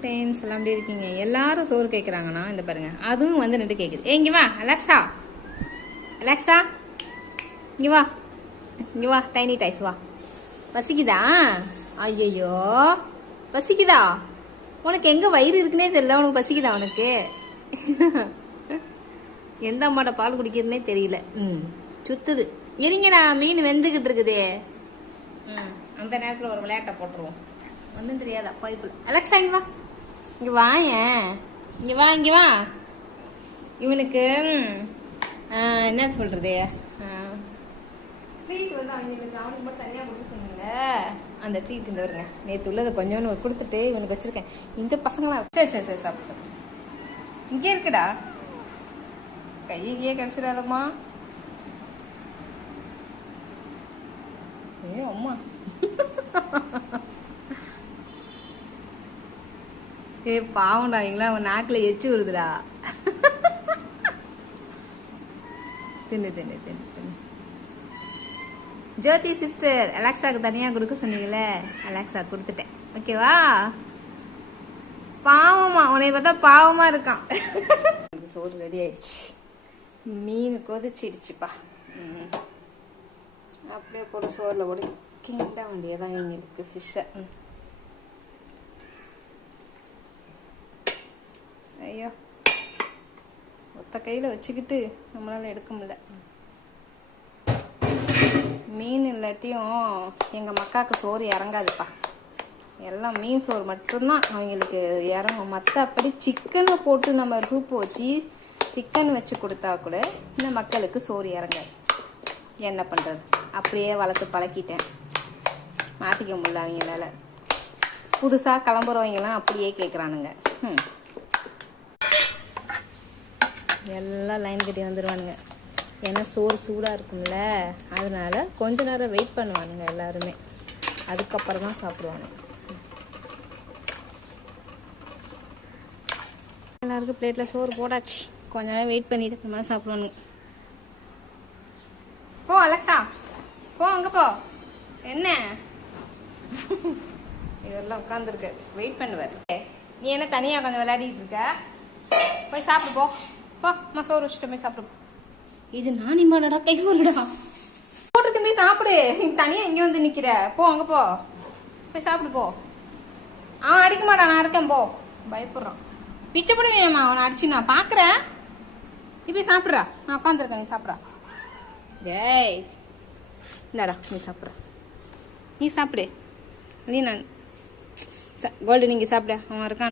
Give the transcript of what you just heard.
Friends எல்லாம் எப்படி இருக்கீங்க? எல்லாரும் சோறு கேட்குறாங்கன்னா இந்த பாருங்க, அதுவும் வந்து ரெண்டு கேட்குது. இங்கே வா அலெக்ஸா, அலெக்ஸா இங்கே வா, இங்கே வா, டைனி டைஸ் வா. பசிக்குதா? ஐயோ பசிக்குதா? உனக்கு எங்கே வயிறு இருக்குன்னே தெரியல, உனக்கு பசிக்குதா? உனக்கு எந்த அம்மாட்ட பால் குடிக்கிறதுனே தெரியல. சுத்துது. இருங்கடா, மீன் வெந்துக்கிட்டு இருக்குது. அந்த நேரத்தில் ஒரு விளையாட்டை போட்டுருவோம். ஒன்றும் தெரியாதா பைப்பில். அலெக்ஸா இங்கே வா, இங்கே வா, ஏன் இங்கே வா, இங்கே வா. இவனுக்கு என்ன சொல்கிறது, ட்ரீட் வந்து அவனுக்கு மட்டும் தனியாக கொடுக்க சொன்னீங்க. அந்த ட்ரீட் இந்த வருங்க, நேற்று உள்ளதை கொஞ்சோன்னு கொடுத்துட்டு இவனுக்கு வச்சுருக்கேன். இந்த பசங்களாம் சரி சரி சரி சாப்பிட்டு சாப்பிட்டு இங்கே இருக்குடா, கையே கிடச்சிடாதம்மா. ஏ அம்மா, ஏ பாவம்டா, அவங்களாம் அவன் நாக்கில் எச்சு வருதுடா. தின்னு தின்னு தின்னு தின்னு. ஜோதி சிஸ்டர், அலெக்ஸாவுக்கு தனியாக கொடுக்க சொன்னீங்களே, அலெக்ஸா கொடுத்துட்டேன். ஓகேவா? பாவமா, உன்னை பார்த்தா பாவமா இருக்கான். சோறு ரெடி ஆயிடுச்சு, மீன் கொதிச்சிடுச்சுப்பா. அப்படியே போட சோறில் போட கிண்ட வேண்டியதான் எங்களுக்கு ஃபிஷ்ஷை. ஐயோ, ஒத்த கையில் வச்சுக்கிட்டு நம்மளால் எடுக்க முடியல. மீன் இல்லாட்டியும் எங்கள் மக்காவுக்கு சோறு இறங்காதுப்பா. எல்லாம் மீன் சோறு மட்டும்தான் அவங்களுக்கு இறங்கும். மற்றபடி சிக்கனை போட்டு நம்ம சூப்பு வச்சு சிக்கன் வச்சு கொடுத்தா கூட இந்த மக்களுக்கு சோறு இறங்காது. என்ன பண்ணுறது, அப்படியே வளர்த்து பழக்கிட்டேன், மாற்றிக்க முடியல அவங்களால. புதுசாக கிளம்புறவங்கலாம் அப்படியே கேட்குறானுங்க. எல்லாம் லைன் கட்டி வந்துடுவானுங்க. ஏன்னா சோறு சூடாக இருக்கும்ல, அதனால கொஞ்ச நேரம் வெயிட் பண்ணுவானுங்க எல்லாருமே. அதுக்கப்புறம் தான் சாப்பிடுவாங்க. எல்லாருக்கும் பிளேட்டில் சோறு போடாச்சு. கொஞ்ச நேரம் வெயிட் பண்ணிட்டு நம்ம சாப்பிடுவானுங்க. போ அலெக்ஸா, போ அங்கே போ. என்ன இதெல்லாம் உட்காந்துருக்கு, வெயிட் பண்ணுவார். நீ என்ன தனியாக உட்காந்து விளையாடிட்டு இருக்க? போய் சாப்பிடு போ. போ, அம்மா சோறு வச்சுட்டு போய் சாப்பிடு. இது நானி மாடா, கை மாடா, போட்டுட்டு போய் சாப்பிடு. தனியாக இங்கே வந்து நிற்கிற, போ அங்கே போ, போய் சாப்பிடு போ. அவன் அடிக்க மாட்டான், நான் இருக்கேன் போ. பயப்படுறான், பிச்சைப்படி வேணுமா அவனை அடிச்சு? நான் பார்க்குறேன், நீ போய் சாப்பிட்றா. நான் உட்காந்துருக்கேன், நீ சாப்பிட்றா. ஏய் இந்தாடா, நீ சாப்பிட்ற, நீ சாப்பிடு. நீ நான் கோல்டு நீங்கள் சாப்பிட, அவன் இருக்கான்.